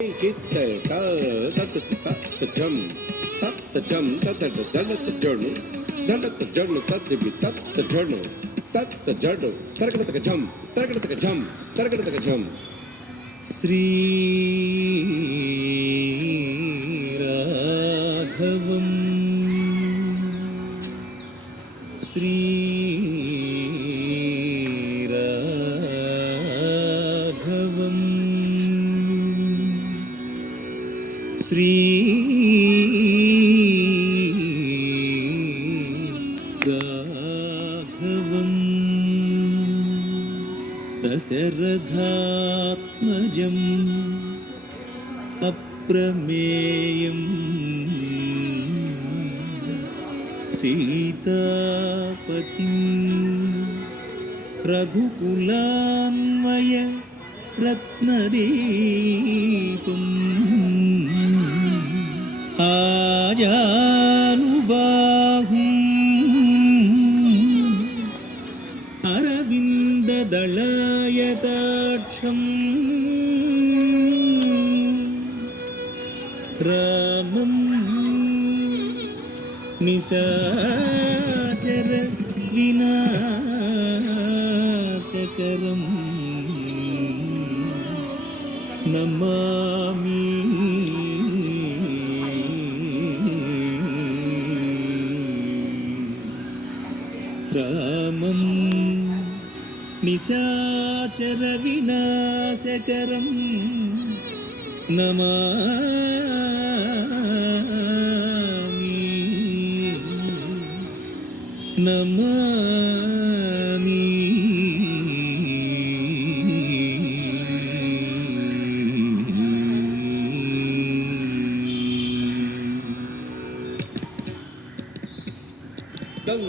చిత్త జం తత్త జం తత దళత జడు దళత జడు తద్దిబి తత్త జడు తత్త జడు తరగడతక జం తరగడతక జం తరగడతక జం శ్రీ రాఘవం శ్రీ రాఘవం శ్రీ రాఘవం దశరథాత్మజం అప్రమేయం సీతాపతిం రఘుకులాన్వయ రత్నదీపం ఆజానుబాహుం అరవిందదళాయతాక్షం రామం నిశాచర వినాశకరం నమామి రామం నిశాచర వినాశకరం నమామి నమామి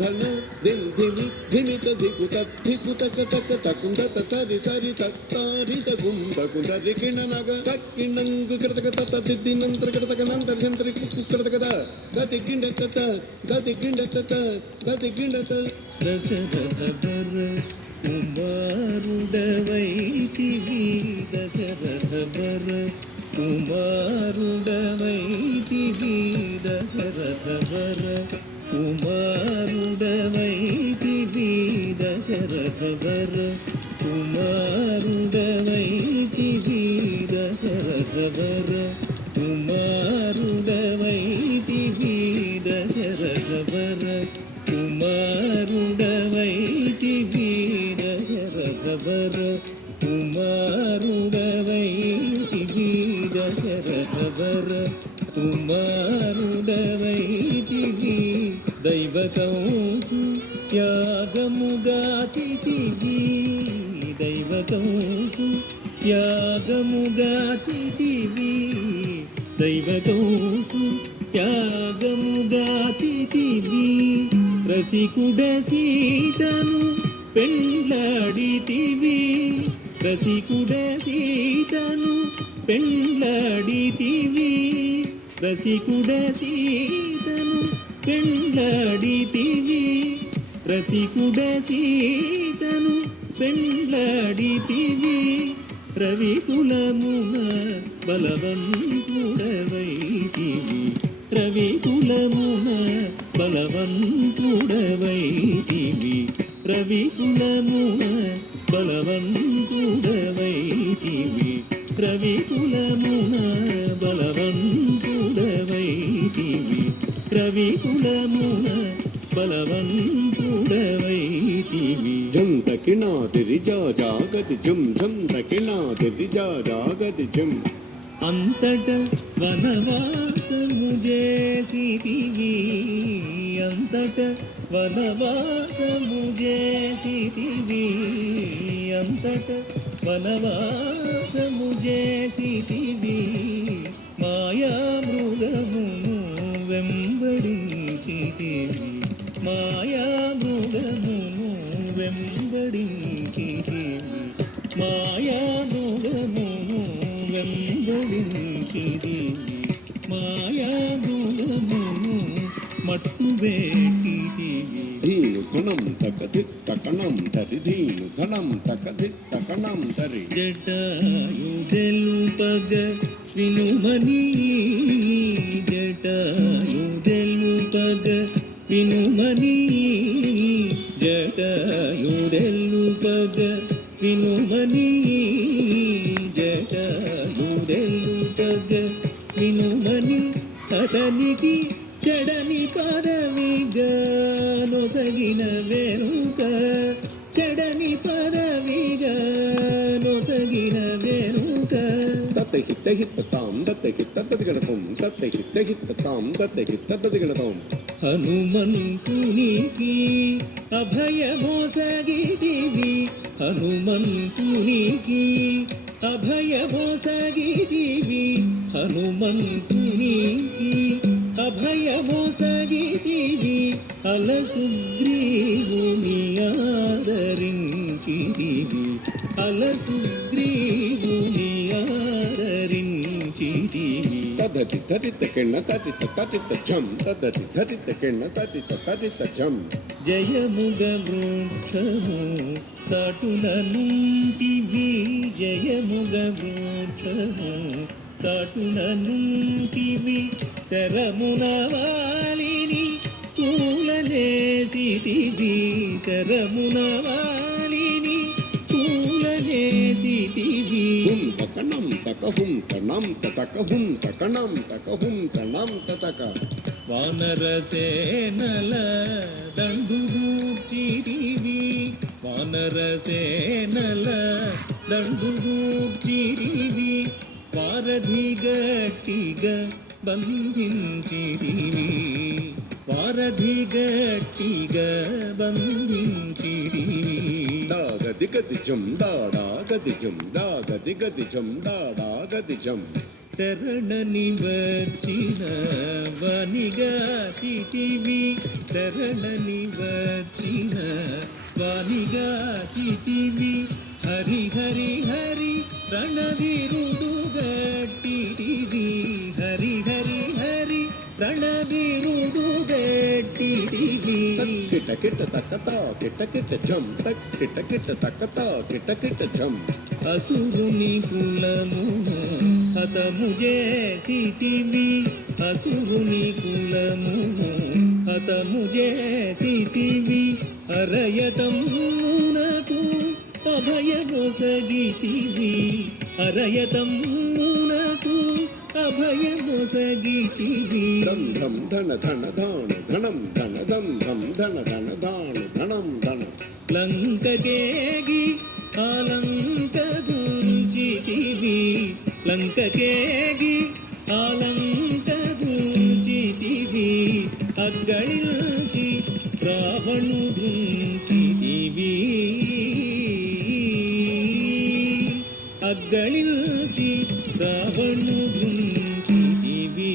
ధను ధిమి ధిమిత ధికుత ధికుతక తక తకుంద తరి తరి తరిత గుంబకు దరికిణ నగ తక్కిణంగు కృతక తత దిద్దినంతర కృతక నంతర జంతరి కృతక గతి గిండ తత గతి గిండ తత గతి గిండ త దశరథవర కుమారుడవైతివి దశరథవర కుమారుడవైతివి దశరథవర కుమారుడవైతివి దశరథవర కుమారుడవైతివి దశరథవర కుమారుడవైతివి దశరథవర కుమారుడవైతివి దశరథవర కుమారుడవైతివి దశరథవర కుమారుడవైతివి దైవకంసు యాగముగాచితివి దైవకంసు యాగముగాచితివి దైవకంసు యాగముగాచితివి రసికుడ సీతను పెండ్లాడితివి రసికుడ సీతను పెండ్లాడితివి రసికుడ సీతను పెండ్లాడితివి రసికుడ సీతను పెండ్లాడితివి రవికులమున బలవంతుడవైతివి రవికులమున బలవంతుడవైతివి రవికులమున బలవంతుడవైతివి రవికులమున బలవంతుడవైతివి రవికులమున బలవంతుడవైతివి జం తకినాదిరి జాగతి జం జం తకినాదిరి జాగతి జం అంతట వనవాసము చేసితివి అంతట వనవాసము చేసితివి అంతట వనవాసము చేసితివి మాయా మృగమును వెంబడించితివి మాయా మృగమును వెంబడించితివి మాయా మృగమును వెంబడించితివి మాయా మృగమును మట్టు వేటితివి ధీను ధనం తకది తకణం తరి ధీను ధనం తకది తకణం తరి జటాయు తెలుపగ వినుమని జటాయుదెల్లుపగ వినుమని జటాయుదెల్లుపగ వినుమని జటాయుదెల్లుపగ వినుమని అతనికి చెడని పదవిగా నొసగిన వెనుక చెడని పదవిగా నొసగిన వెనుక తత్తహిత్త హిత్త తాం తత్తహిత్త తదిగణతం తత్తహిత్త హిత్త తాం తత్తహిత్త తదిగణతం హనుమంతునికి అభయమోసగిదివి హనుమంతునికి అభయమోసగిదివి హనుమంతునికి అభయమోసగిదివి అలసుగ్రీవుని ఆదరించిదివి అలసుగ్రీవుని ఆదరించిదివి తదతి తదిత కిణ తదిత తదిత ఝం తదతి తదిత కిణ తదిత తదిత ఝం జయముగ వృక్షము చాటున నుంటివి జయముగ వృక్షము చాటున నుంటివి శరమున వాలిని పూలనేసితివి శరమున వాలిని పూలనేసితివి హుం తకణం తకహుం తణం తతకహుం తకణం తకహుం తణం తతక వానరసేనల దండుగూర్చిరివి వానరసేనల దండుగూర్చిరివి వారధి గట్టిగా బంధించిరివి వారధి గట్టిగా బంధించిరివి దాగది గది ఝం దాడా గది ఝం దాగది గది ఝం దాడా గది ఝం శరణని వచ్చిన వనిగా చితివి శరణని వచ్చిన వనిగా చితివి హరి హరి హరి రణవీరుడు గట్టివి హరి హరి హరి రణవీరుడు గట్టివి కిట కిట తకట కిట కిట ఝం తక్ కిట కిట తకట కిట కిట ఝం అసురుని కులము హతము చేసితివి అసురుని కులము హతము చేసితివి అరయతమునకు అభయమొసగితివి అరయతమునకు అభయమొసగితివి ధం ధం ధన ధన ధాన ధనం ధన ధం ధం ధన ధన ధాన ధనం ధన లంకకేగి ఆలంక గుంజితివి లంకకేగి ఆలంక గుంజితివి అగ్గళించి రావణు గుంజితివి అగ్గళించి రావణు గుంజితివి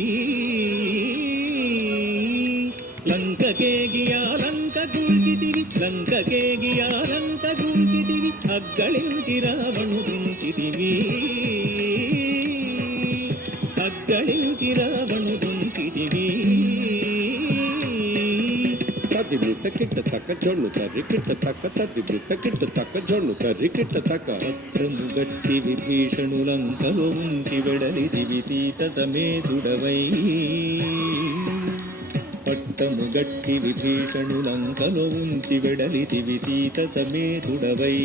లంకకేగి ఆలంక గుంజితివి లంకకేగి ఆలంక గుంజితివి అగ్గళించి రావణు గుంజితివి అగ్గళించి రావణు గుంజితివి తది బిట్ట కిట్ట తక్క జొన్ను తరి కిట్ట తక్క తది బిట్ట కిట్ట తక్క జొన్ను తరి కిట్ట తక్క పత్రము గట్టి విభీషణులంకలో ఉంచి వెడలిదివి సీత సమేతుడవై పట్టము గట్టి విభీషణులంకలో ఉంచి వెడలిదివి సీత సమేతుడవై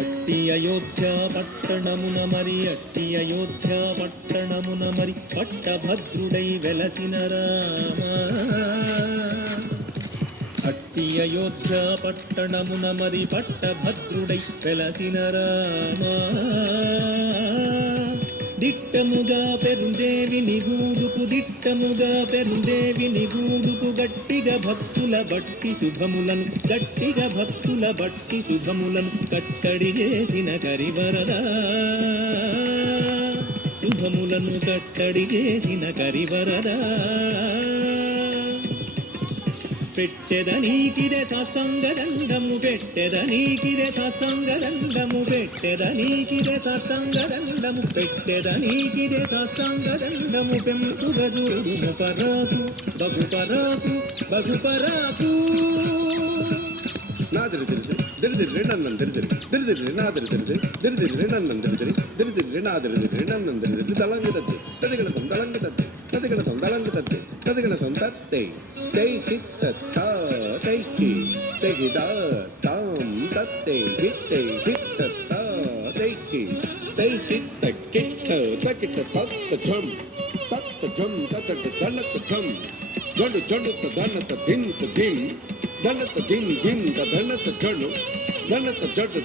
అట్టి అయోధ్య పట్టణమున మరి అట్టి అయోధ్య పట్టణమున మరి పట్టభద్రుడై వెలసిన రామ అట్టి అయోధ్య పట్టణమున మరి పట్టభద్రుడై వెలసిన రామ దిట్టముగా పెరుందేవి నిగూడుకు దిట్టముగా పెరుందేవి నిగూడుకు గట్టిగా భక్తుల బట్టి శుభములను గట్టిగా భక్తుల బట్టి శుభములను కట్టడి చేసిన కరివరదా శుభములను కట్టడి చేసిన కరివరదా పెట్టెదనీకిదే సాష్టాంగదండము పెట్టెదనీకిదే సాష్టాంగదండము పెట్టెదనీకిదే సాష్టాంగదండము పెట్టెదనీకిదే సాష్టాంగదండము పెంపుగజూడుము పరాకు బగు పరాకు బగు పరాకు నాదిరి తెలుసు ದಿರಿದಿರಿ ನನ್ನನ್ ದಿರಿದಿರಿ ದಿರಿದಿರಿ ನಾ ದಿರಿದಿರಿ ದಿರಿದಿರಿ ನನ್ನನ್ ದಿರಿದಿರಿ ದಿರಿದಿರಿ ನಾ ದಿರಿದಿರಿ ನನ್ನನ್ ದಿರಿದಿರಿ ತಳಂಗದತ್ತಿ ತದಿಗಳ ತೊಂದಳಂಗದತ್ತಿ ತದಿಗಳ ತೊಂದಳಂಗದತ್ತಿ ತದಿಗಳ ತೊಂದತ್ತೆ ತೈ ಹಿತ್ತ ತಾ ತೈಕಿ ತೆಗಿದ ತಾಂ ತತ್ತೆ ಹಿತ್ತೆ ಹಿತ್ತ ತಾ ತೈಕಿ ತೈ ಹಿತ್ತ ಕಿಟ್ಟ ತಕಿಟ್ಟ ತತ್ತ ಝಂ ತತ್ತ ದಣ್ಣತ್ತ ಝಂ ಜೊಂಡು ಜೊಂಡುತ್ತ ದಣ್ಣತ್ತ ಧಿಂತ ಧಿಂ ದಣ್ಣತ್ತ ಧಿಂ ಧಿಂ ದಣ್ಣತ್ತ ಜೊಂಡು ದಣ್ಣತ್ತ ಜೊಡ್ಡು